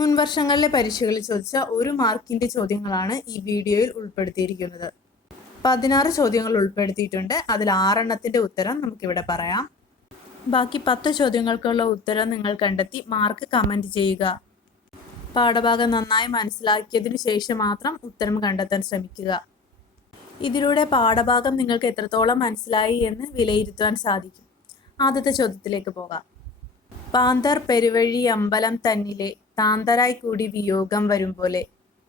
മുൻ വർഷങ്ങളിലെ പരീക്ഷകളിൽ ചോദിച്ച ഒരു മാർക്കിന്റെ ചോദ്യങ്ങളാണ് ഈ വീഡിയോയിൽ ഉൾപ്പെടുത്തിയിരിക്കുന്നത്. പതിനാറ് ചോദ്യങ്ങൾ ഉൾപ്പെടുത്തിയിട്ടുണ്ട്. അതിൽ ആറെണ്ണത്തിന്റെ ഉത്തരം നമുക്കിവിടെ പറയാം. ബാക്കി പത്ത് ചോദ്യങ്ങൾക്കുള്ള ഉത്തരം നിങ്ങൾ കണ്ടെത്തി മാർക്ക് കമന്റ് ചെയ്യുക. പാഠഭാഗം നന്നായി മനസ്സിലാക്കിയതിനു ശേഷം മാത്രം ഉത്തരം കണ്ടെത്താൻ ശ്രമിക്കുക. ഇതിലൂടെ പാഠഭാഗം നിങ്ങൾക്ക് എത്രത്തോളം മനസ്സിലായി എന്ന് വിലയിരുത്തുവാൻ സാധിക്കും. ആദ്യത്തെ ചോദ്യത്തിലേക്ക് പോകാം. പാന്തർ പെരുവഴി അമ്പലം തന്നിലെ താന്തരായി കൂടി വിയോഗം വരും പോലെ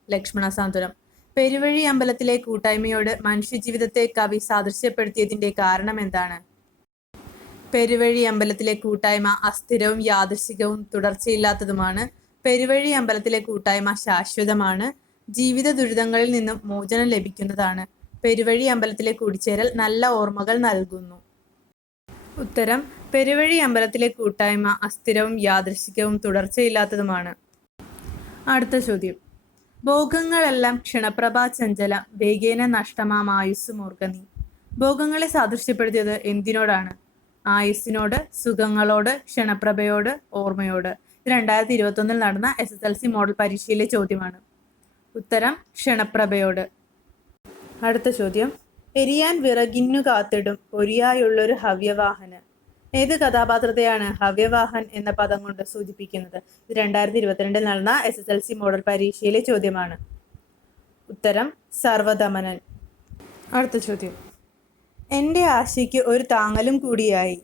ലക്ഷ്മണ സാന്ത്വനം. പെരുവഴി അമ്പലത്തിലെ കൂട്ടായ്മയോട് മനുഷ്യജീവിതത്തെ കവി സാദൃശ്യപ്പെടുത്തിയതിന്റെ കാരണം എന്താണ്? പെരുവഴി അമ്പലത്തിലെ കൂട്ടായ്മ അസ്ഥിരവും യാദൃശികവും തുടർച്ചയില്ലാത്തതുമാണ്. പെരുവഴി അമ്പലത്തിലെ കൂട്ടായ്മ ശാശ്വതമാണ്. ജീവിത ദുരിതങ്ങളിൽ നിന്നും മോചനം ലഭിക്കുന്നതാണ്. പെരുവഴി അമ്പലത്തിലെ കൂടിച്ചേരൽ നല്ല ഓർമ്മകൾ നൽകുന്നു. ഉത്തരം പെരുവഴി അമ്പലത്തിലെ കൂട്ടായ്മ അസ്ഥിരവും യാദൃശികവും തുടർച്ചയില്ലാത്തതുമാണ്. അടുത്ത ചോദ്യം. ഭോഗങ്ങളെല്ലാം ക്ഷണപ്രഭാ ചഞ്ചല വേഗേന നഷ്ടമാം ആയുസ് മൂർഗനി ഭോഗങ്ങളെ സാദൃശ്യപ്പെടുത്തിയത് എന്തിനോടാണ്? ആയുസ്സിനോട് സുഖങ്ങളോട് ക്ഷണപ്രഭയോട് ഓർമ്മയോട്. രണ്ടായിരത്തി ഇരുപത്തൊന്നിൽ നടന്ന S S L C model പരീക്ഷയിലെ ചോദ്യമാണ്. ഉത്തരം ക്ഷണപ്രഭയോട്. അടുത്ത ചോദ്യം. എരിയാൻ വിറകിന്നു കാത്തിടും ഒരിയായുള്ളൊരു ഹവ്യവാഹന്. ഏത് കഥാപാത്രത്തെയാണ് ഹവ്യവാഹൻ എന്ന പദം കൊണ്ട് സൂചിപ്പിക്കുന്നത്. ഇത് രണ്ടായിരത്തി ഇരുപത്തിരണ്ടിൽ നടന്ന S S L C model പരീക്ഷയിലെ ചോദ്യമാണ്. ഉത്തരം സർവദമനൻ അടുത്ത ചോദ്യം. എന്റെ ആശയ്ക്ക് ഒരു താങ്ങലും കൂടിയായി.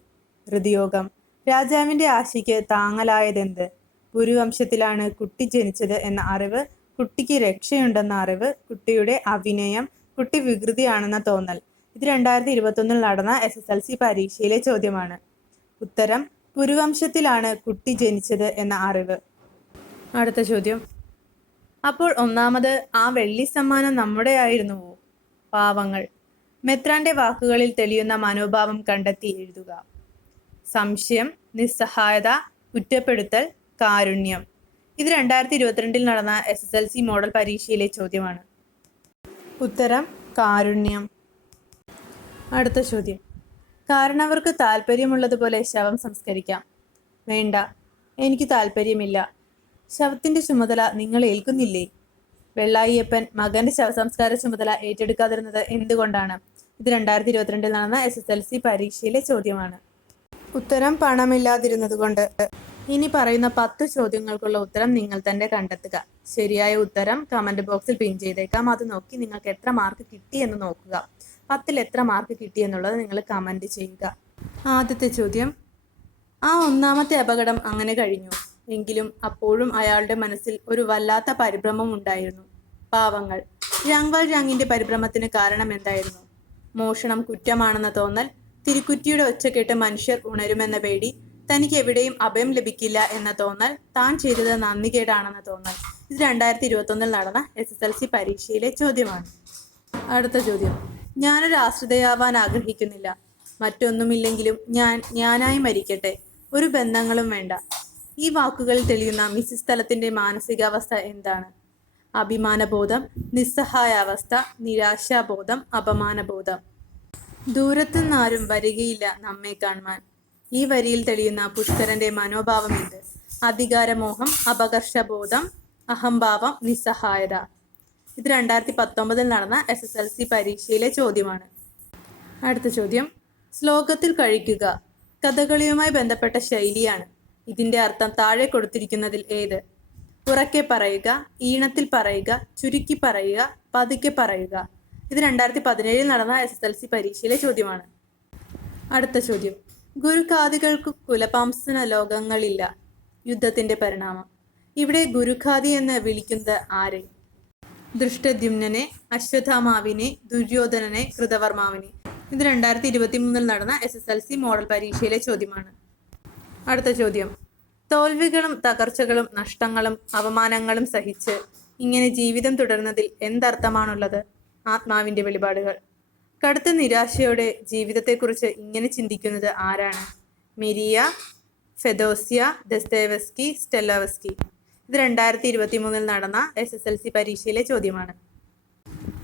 ഹൃദയോഗം രാജാവിന്റെ ആശയ്ക്ക് താങ്ങലായതെന്ത്? ഗുരുവംശത്തിലാണ് കുട്ടി ജനിച്ചത് എന്ന അറിവ് കുട്ടിക്ക് രക്ഷയുണ്ടെന്ന അറിവ് കുട്ടിയുടെ അഭിനയം കുട്ടി വികൃതിയാണെന്ന തോന്നൽ. ഇത് രണ്ടായിരത്തി ഇരുപത്തൊന്നിൽ നടന്ന എസ് എസ് എൽ സി പരീക്ഷയിലെ ചോദ്യമാണ്. ഉത്തരം പുരുവംശത്തിലാണ് കുട്ടി ജനിച്ചത് എന്ന അറിവ്. അടുത്ത ചോദ്യം. അപ്പോൾ ഒന്നാമത് ആ വെള്ളി സമ്മാനം നമ്മുടെ ആയിരുന്നുവോ പാവങ്ങൾ. മെത്രാന്റെ വാക്കുകളിൽ തെളിയുന്ന മനോഭാവം കണ്ടെത്തി എഴുതുക. സംശയം നിസ്സഹായത കുറ്റപ്പെടുത്തൽ കാരുണ്യം. ഇത് രണ്ടായിരത്തി ഇരുപത്തിരണ്ടിൽ നടന്ന S S L C model പരീക്ഷയിലെ ചോദ്യമാണ്. ഉത്തരം കാരുണ്യം അടുത്ത ചോദ്യം. കാരണവർക്ക് താല്പര്യമുള്ളതുപോലെ ശവം സംസ്കരിക്കാം. വേണ്ട എനിക്ക് താല്പര്യമില്ല. ശവത്തിന്റെ ചുമതല നിങ്ങൾ ഏൽക്കുന്നില്ലേ? വെള്ളായിയപ്പൻ മകന്റെ ശവസംസ്കാര ചുമതല ഏറ്റെടുക്കാതിരുന്നത് എന്തുകൊണ്ടാണ്? ഇത് രണ്ടായിരത്തി ഇരുപത്തിരണ്ടിൽ നടന്ന എസ് എസ് എൽ സി പരീക്ഷയിലെ ചോദ്യമാണ്. ഉത്തരം പണമില്ലാതിരുന്നതുകൊണ്ട്. ഇനി പറയുന്ന പത്ത് ചോദ്യങ്ങൾക്കുള്ള ഉത്തരം നിങ്ങൾ തന്നെ കണ്ടെത്തുക. ശരിയായ ഉത്തരം കമന്റ് ബോക്സിൽ പിൻ ചെയ്തേക്കാം. അത് നോക്കി നിങ്ങൾക്ക് എത്ര മാർക്ക് കിട്ടി എന്ന് നോക്കുക. പത്തിൽ എത്ര മാർക്ക് കിട്ടി എന്നുള്ളത് നിങ്ങൾ കമന്റ് ചെയ്യുക. ആദ്യത്തെ ചോദ്യം ആ ഒന്നാമത്തെ അപകടം അങ്ങനെ കഴിഞ്ഞു. എങ്കിലും അപ്പോഴും അയാളുടെ മനസ്സിൽ ഒരു വല്ലാത്ത പരിഭ്രമം ഉണ്ടായിരുന്നു. പാവങ്ങൾ. രാങ്വാൾ രാങ്ങിന്റെ പരിഭ്രമത്തിന് കാരണം എന്തായിരുന്നു? മോഷണം കുറ്റമാണെന്ന തോന്നൽ തിരുക്കുറ്റിയുടെ ഒച്ച കേട്ട് മനുഷ്യർ ഉണരുമെന്ന പേടി തനിക്ക് എവിടെയും അഭയം ലഭിക്കില്ല എന്ന തോന്നൽ താൻ ചെയ്തത് നന്ദികേടാണെന്ന തോന്നൽ. ഇത് രണ്ടായിരത്തി ഇരുപത്തൊന്നിൽ നടന്ന എസ് എസ് എൽ സി പരീക്ഷയിലെ ചോദ്യമാണ്. അടുത്ത ചോദ്യം. ഞാനൊരു ആശ്രിതയാവാൻ ആഗ്രഹിക്കുന്നില്ല. മറ്റൊന്നുമില്ലെങ്കിലും ഞാൻ ഞാനായി മരിക്കട്ടെ. ഒരു ബന്ധങ്ങളും വേണ്ട. ഈ വാക്കുകളിൽ തെളിയുന്ന മിസ്സിസ് സ്ഥലത്തിന്റെ മാനസികാവസ്ഥ എന്താണ്? അഭിമാനബോധം നിസ്സഹായാവസ്ഥ നിരാശാബോധം അപമാനബോധം. ദൂരത്തുനിന്നാരും വരികയില്ല നമ്മെ കാണുവാൻ. ഈ വരിയിൽ തെളിയുന്ന പുഷ്കരന്റെ മനോഭാവം എന്ത്? അധികാരമോഹം അപകർഷബോധം അഹംഭാവം നിസ്സഹായത. ഇത് രണ്ടായിരത്തി പത്തൊമ്പതിൽ നടന്ന എസ് എസ് എൽ സി പരീക്ഷയിലെ ചോദ്യമാണ്. അടുത്ത ചോദ്യം. ശ്ലോകത്തിൽ കഴിക്കുക. കഥകളിയുമായി ബന്ധപ്പെട്ട ശൈലിയാണ്. ഇതിന്റെ അർത്ഥം താഴെ കൊടുത്തിരിക്കുന്നതിൽ ഏത്? ഉറക്കെ പറയുക ഈണത്തിൽ പറയുക ചുരുക്കി പറയുക പതുക്കെ പറയുക. ഇത് രണ്ടായിരത്തി പതിനേഴിൽ നടന്ന എസ് എസ് എൽ സി പരീക്ഷയിലെ ചോദ്യമാണ്. അടുത്ത ചോദ്യം. ഗുരുഖാദികൾക്ക് കുലപാംസന ലോകങ്ങളില്ല. യുദ്ധത്തിന്റെ പരിണാമം. ഇവിടെ ഗുരുഖാദി എന്ന് വിളിക്കുന്നത് ആരെ? ദൃഷ്ടദ്യുമ്നനെ അശ്വത്ഥാമാവിനെ ദുര്യോധനനെ കൃതവർമാവിനെ. ഇത് രണ്ടായിരത്തി ഇരുപത്തി മൂന്നിൽ നടന്ന S S L C model പരീക്ഷയിലെ ചോദ്യമാണ്. അടുത്ത ചോദ്യം. തോൽവികളും തകർച്ചകളും നഷ്ടങ്ങളും അപമാനങ്ങളും സഹിച്ച് ഇങ്ങനെ ജീവിതം തുടരുന്നതിൽ എന്തർത്ഥമാണുള്ളത്? ആത്മാവിന്റെ വെളിപാടുകൾ. കടുത്ത നിരാശയോടെ ജീവിതത്തെക്കുറിച്ച് ഇങ്ങനെ ചിന്തിക്കുന്നത് ആരാണ്? മിരിയ ഫെദോസിയ ദസ്തേവസ്കി സ്റ്റെല്ലവസ്കി. ഇത് രണ്ടായിരത്തി ഇരുപത്തി മൂന്നിൽ നടന്ന എസ് എസ് എൽ സി പരീക്ഷയിലെ ചോദ്യമാണ്.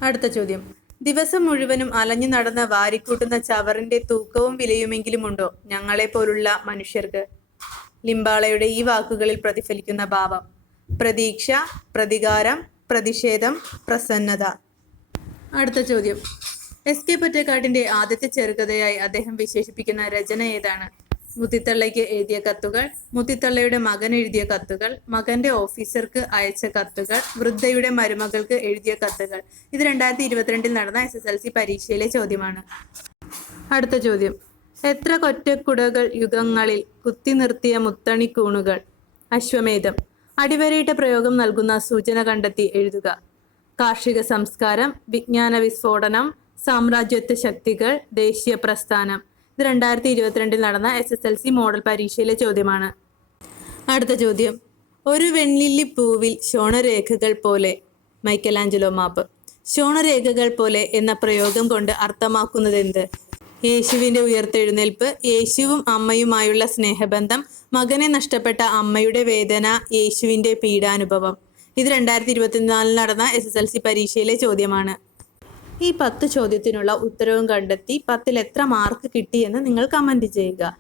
അടുത്ത ചോദ്യം. ദിവസം മുഴുവനും അലഞ്ഞു നടന്ന വാരിക്കൂട്ടുന്ന ചവറിന്റെ തൂക്കവും വിലയുമെങ്കിലും ഉണ്ടോ? ഞങ്ങളെ പോലുള്ള മനുഷ്യർക്ക്. ലിംബാളയുടെ ഈ വാക്കുകളിൽ പ്രതിഫലിക്കുന്ന ഭാവം. പ്രതീക്ഷ പ്രതികാരം പ്രതിഷേധം പ്രസന്നത. അടുത്ത ചോദ്യം. എസ് കെ പൊറ്റക്കാട്ടിന്റെ ആദ്യത്തെ ചെറുകഥയായി അദ്ദേഹം വിശേഷിപ്പിക്കുന്ന രചന ഏതാണ്? മുത്തിത്തള്ളയ്ക്ക് എഴുതിയ കത്തുകൾ മുത്തിത്തള്ളയുടെ മകൻ എഴുതിയ കത്തുകൾ മകന്റെ ഓഫീസർക്ക് അയച്ച കത്തുകൾ വൃദ്ധയുടെ മരുമകൾക്ക് എഴുതിയ കത്തുകൾ. ഇത് രണ്ടായിരത്തി ഇരുപത്തിരണ്ടിൽ നടന്ന എസ് എസ് എൽ സി പരീക്ഷയിലെ ചോദ്യമാണ്. അടുത്ത ചോദ്യം. എത്ര കൊറ്റക്കുടകൾ യുഗങ്ങളിൽ കുത്തി നിർത്തിയ മുത്തണിക്കൂണുകൾ അശ്വമേധം. അടിവരയിട്ട പ്രയോഗം നൽകുന്ന സൂചന കണ്ടെത്തി എഴുതുക. കാർഷിക സംസ്കാരം വിജ്ഞാന വിസ്ഫോടനം സാമ്രാജ്യത്വ ശക്തികൾ ദേശീയ പ്രസ്ഥാനം. ഇത് രണ്ടായിരത്തി ഇരുപത്തിരണ്ടിൽ നടന്ന S S L C model പരീക്ഷയിലെ ചോദ്യമാണ്. അടുത്ത ചോദ്യം. ഒരു വെണ്ണില്ലി പൂവിൽ ശോണരേഖകൾ പോലെ മൈക്കലാഞ്ചലോ മാപ്പ്. ശോണരേഖകൾ പോലെ എന്ന പ്രയോഗം കൊണ്ട് അർത്ഥമാക്കുന്നത് എന്ത്? യേശുവിന്റെ ഉയർത്തെഴുന്നേൽപ്പ് യേശുവും അമ്മയുമായുള്ള സ്നേഹബന്ധം മകനെ നഷ്ടപ്പെട്ട അമ്മയുടെ വേദന യേശുവിന്റെ പീഡാനുഭവം. ഇത് രണ്ടായിരത്തി ഇരുപത്തിനാലിൽ നടന്ന എസ് എസ് എൽ സി പരീക്ഷയിലെ ചോദ്യമാണ്. ഈ പത്ത് ചോദ്യത്തിനുള്ള ഉത്തരവും കണ്ടെത്തി പത്തിൽ എത്ര മാർക്ക് കിട്ടിയെന്ന് നിങ്ങൾ കമന്റ് ചെയ്യുക.